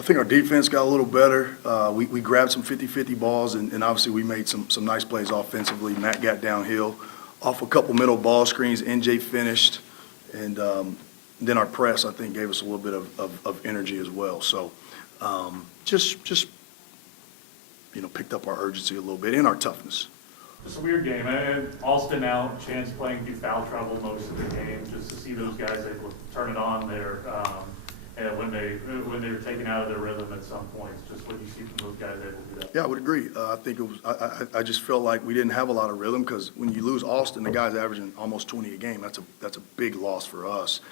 I think our defense got a little better. We grabbed some 50-50 balls, and obviously we made some nice plays offensively. Matt got downhill off a couple middle ball screens. NJ finished, and then our press, I think, gave us a little bit of energy as well. So just picked up our urgency a little bit and our toughness. It's a weird game. Alston out, Chance playing through foul trouble most of the game. Just to see those guys able to turn it on there when they were taken out of their rhythm at some points. Just what you see from those guys able to do that. Yeah, I would agree. I think it was. I just felt like we didn't have a lot of rhythm because when you lose Alston, the guy's averaging almost 20 a game. That's a big loss for us.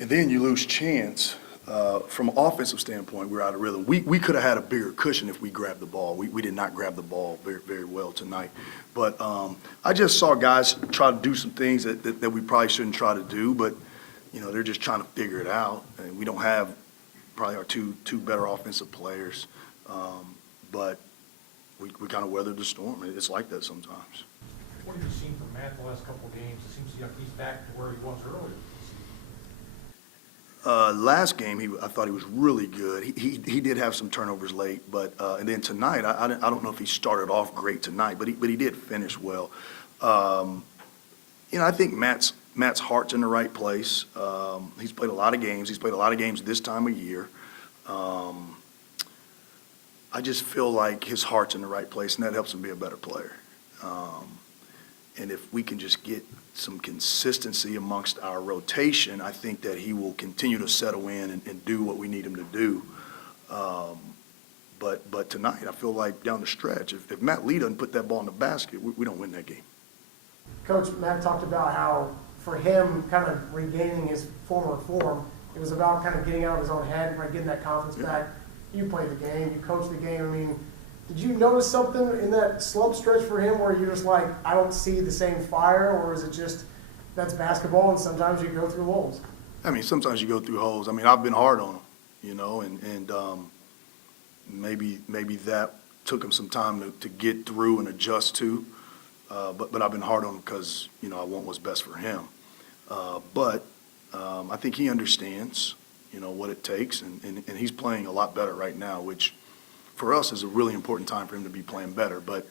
And then you lose Chance. From an offensive standpoint, we're out of rhythm. We could have had a bigger cushion if we grabbed the ball. We did not grab the ball very, very well tonight. But I just saw guys try to do some things that we probably shouldn't try to do, but, they're just trying to figure it out. And we don't have probably our two better offensive players, but we kind of weathered the storm. It's like that sometimes. What have you seen from Matt the last couple of games? It seems like he's back to where he was earlier. Last game, I thought he was really good. He did have some turnovers late, but and then tonight, I don't know if he started off great tonight, but he did finish well. I think Matt's heart's in the right place. He's played a lot of games. He's played a lot of games this time of year. I just feel like his heart's in the right place, and that helps him be a better player. And if we can just get some consistency amongst our rotation, I think that he will continue to settle in and do what we need him to do. But tonight, I feel like down the stretch, if Matt Lee doesn't put that ball in the basket, we don't win that game. Coach, Matt talked about how for him kind of regaining his former form, it was about kind of getting out of his own head, right, getting that confidence back. You played the game, you coached the game. I mean, did you notice something in that slump stretch for him where you're just like, I don't see the same fire, or is it just that's basketball and sometimes you go through holes? I mean, sometimes you go through holes. I mean, I've been hard on him, and maybe that took him some time to get through and adjust to. But I've been hard on him because, I want what's best for him. But I think he understands, what it takes, and he's playing a lot better right now, which for us is a really important time for him to be playing better. But,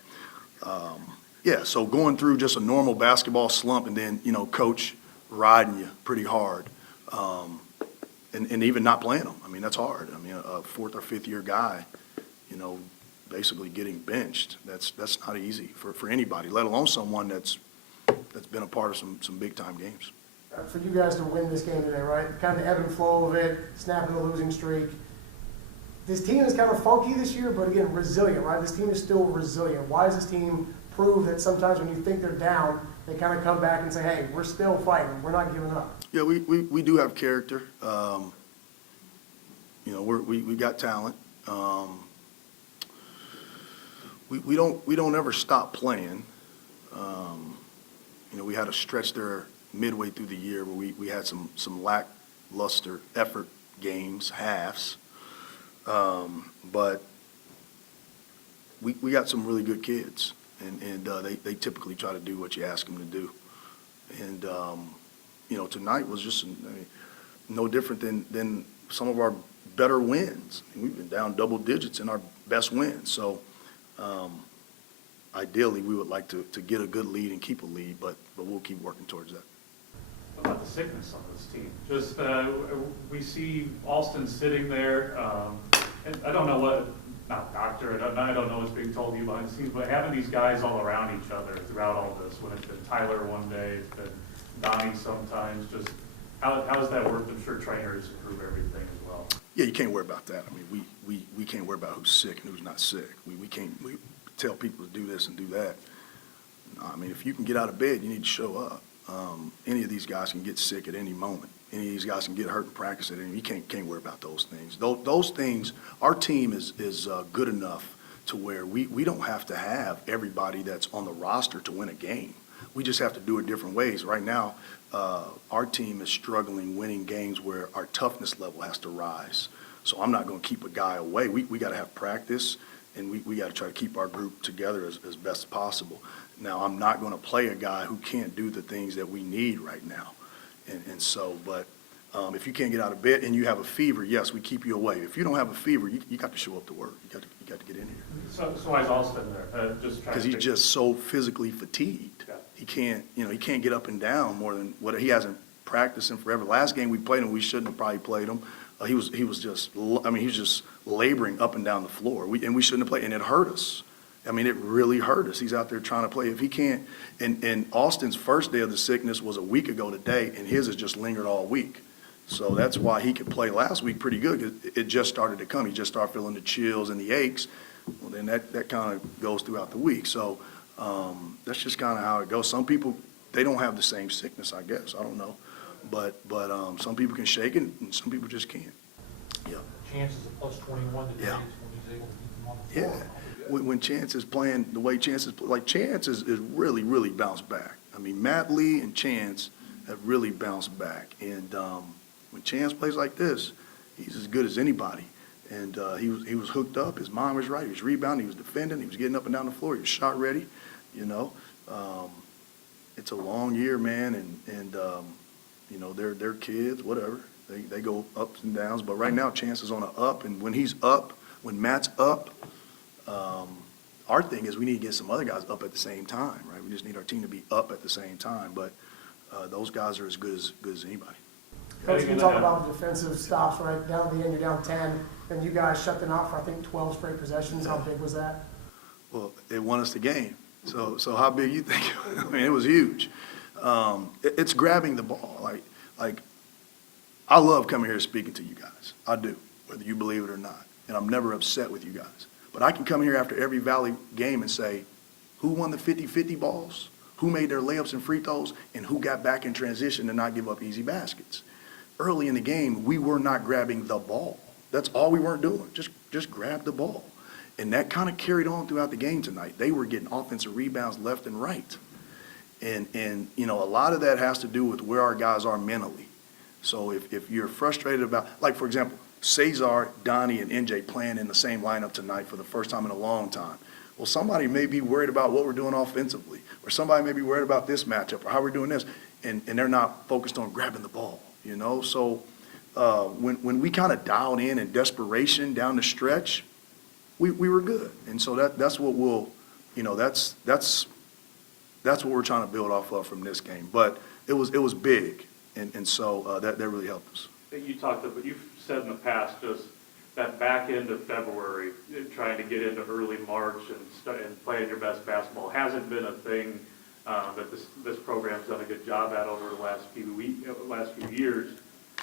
yeah, so going through just a normal basketball slump and then, coach riding you pretty hard, and even not playing him. I mean, that's hard. I mean, a fourth or fifth year guy, basically getting benched, that's not easy for anybody, let alone someone that's been a part of some big time games. For you guys to win this game today, right? Kind of the ebb and flow of it, snapping the losing streak. This team is kind of funky this year, but again, resilient, right? This team is still resilient. Why does this team prove that sometimes when you think they're down, they kind of come back and say, hey, we're still fighting. We're not giving up. Yeah, we do have character. We got talent. We don't ever stop playing. We had a stretch there midway through the year where we had some lackluster effort games, halves. But we got some really good kids, and they typically try to do what you ask them to do. And tonight was just no different than some of our better wins. We've been down double digits in our best wins. So ideally, we would like to get a good lead and keep a lead, but we'll keep working towards that. What about the sickness on this team? Just we see Alston sitting there, and I don't know what, not doctor, I don't know what's being told to you behind the scenes, but having these guys all around each other throughout all this, when it's been Tyler one day, it's been Donnie sometimes, just how has that worked? I'm sure trainers improve everything as well. Yeah, you can't worry about that. I mean, we can't worry about who's sick and who's not sick. We tell people to do this and do that. I mean, if you can get out of bed, you need to show up. Any of these guys can get sick at any moment. Any of these guys can get hurt in practice at any. You can't worry about those things. Those things, our team is good enough to where we don't have to have everybody that's on the roster to win a game. We just have to do it different ways. Right now, our team is struggling winning games where our toughness level has to rise. So I'm not going to keep a guy away. We got to have practice, and we got to try to keep our group together as best as possible. Now, I'm not going to play a guy who can't do the things that we need right now. And so, but If you can't get out of bed and you have a fever, yes, we keep you away. If you don't have a fever, you got to show up to work. You got to get in here. So why is Alston there? Just trying Because to he's figure- just so physically fatigued. Yeah. He can't get up and down more than what he hasn't practiced in forever. Last game we played him, we shouldn't have probably played him. He was just laboring up and down the floor. And we shouldn't have played, and it hurt us. I mean, it really hurt us. He's out there trying to play. If he can't, and Austin's first day of the sickness was a week ago today, and his has just lingered all week. So that's why he could play last week pretty good, 'cause it just started to come. He just started feeling the chills and the aches. Well, then that kind of goes throughout the week. So that's just kind of how it goes. Some people, they don't have the same sickness, I guess. I don't know. But some people can shake it, and some people just can't. Yeah. Chances of plus 21 today is Yeah. when he's able to keep them on the floor. Yeah. When Chance is playing the way Chance is, like Chance is really, really bounced back. I mean, Matt Lee and Chance have really bounced back. And when Chance plays like this, he's as good as anybody. And he was hooked up. His mind was right. He was rebounding. He was defending. He was getting up and down the floor. He was shot ready. You know, it's a long year, man. And you know, they're kids, whatever. They go ups and downs. But right now, Chance is on an up. And when he's up, when Matt's up, our thing is we need to get some other guys up at the same time, right? We just need our team to be up at the same time. But those guys are as good as anybody. Coach, you talk about the defensive stops, right? Down at the end, you're down 10, and you guys shut them out for, I think, 12 straight possessions. How big was that? Well, it won us the game. So how big you think? I mean, it was huge. It's grabbing the ball. Like I love coming here and speaking to you guys. I do, whether you believe it or not. And I'm never upset with you guys. But I can come here after every Valley game and say, who won the 50-50 balls? Who made their layups and free throws? And who got back in transition and not give up easy baskets? Early in the game, we were not grabbing the ball. That's all we weren't doing. Just grab the ball. And that kind of carried on throughout the game tonight. They were getting offensive rebounds left and right. And you know, a lot of that has to do with where our guys are mentally. So if you're frustrated about, like, for example, Cesar, Donnie, and NJ playing in the same lineup tonight for the first time in a long time. Well, somebody may be worried about what we're doing offensively, or somebody may be worried about this matchup or how we're doing this, and they're not focused on grabbing the ball, you know? So when we kind of dialed in desperation down the stretch, we were good. And so that's what we'll, you know, that's what we're trying to build off of from this game. But it was big, and so that really helped us. You talked about, you've said in the past, just that back end of February, trying to get into early March and playing your best basketball hasn't been a thing that this program's done a good job at over the last few years.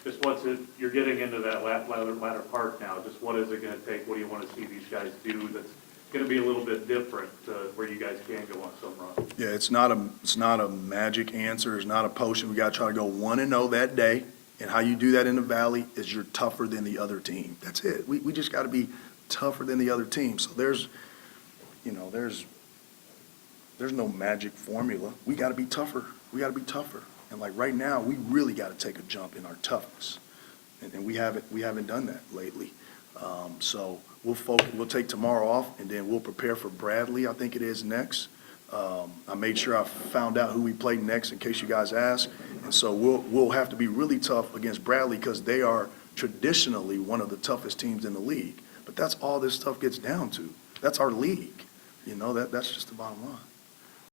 Just you're getting into that latter part now. Just what is it going to take? What do you want to see these guys do that's going to be a little bit different where you guys can go on some run? Yeah, it's not a magic answer. It's not a potion. We got to try to go 1-0 that day. And how you do that in the Valley is you're tougher than the other team. That's it. We just got to be tougher than the other team. So there's no magic formula. We got to be tougher. We got to be tougher. And like right now, we really got to take a jump in our toughness. And we haven't done that lately. So we'll take tomorrow off, and then we'll prepare for Bradley, I think it is, next. I made sure I found out who we played next in case you guys ask. And so we'll have to be really tough against Bradley because they are traditionally one of the toughest teams in the league. But that's all this stuff gets down to. That's our league. You know, that's just the bottom line.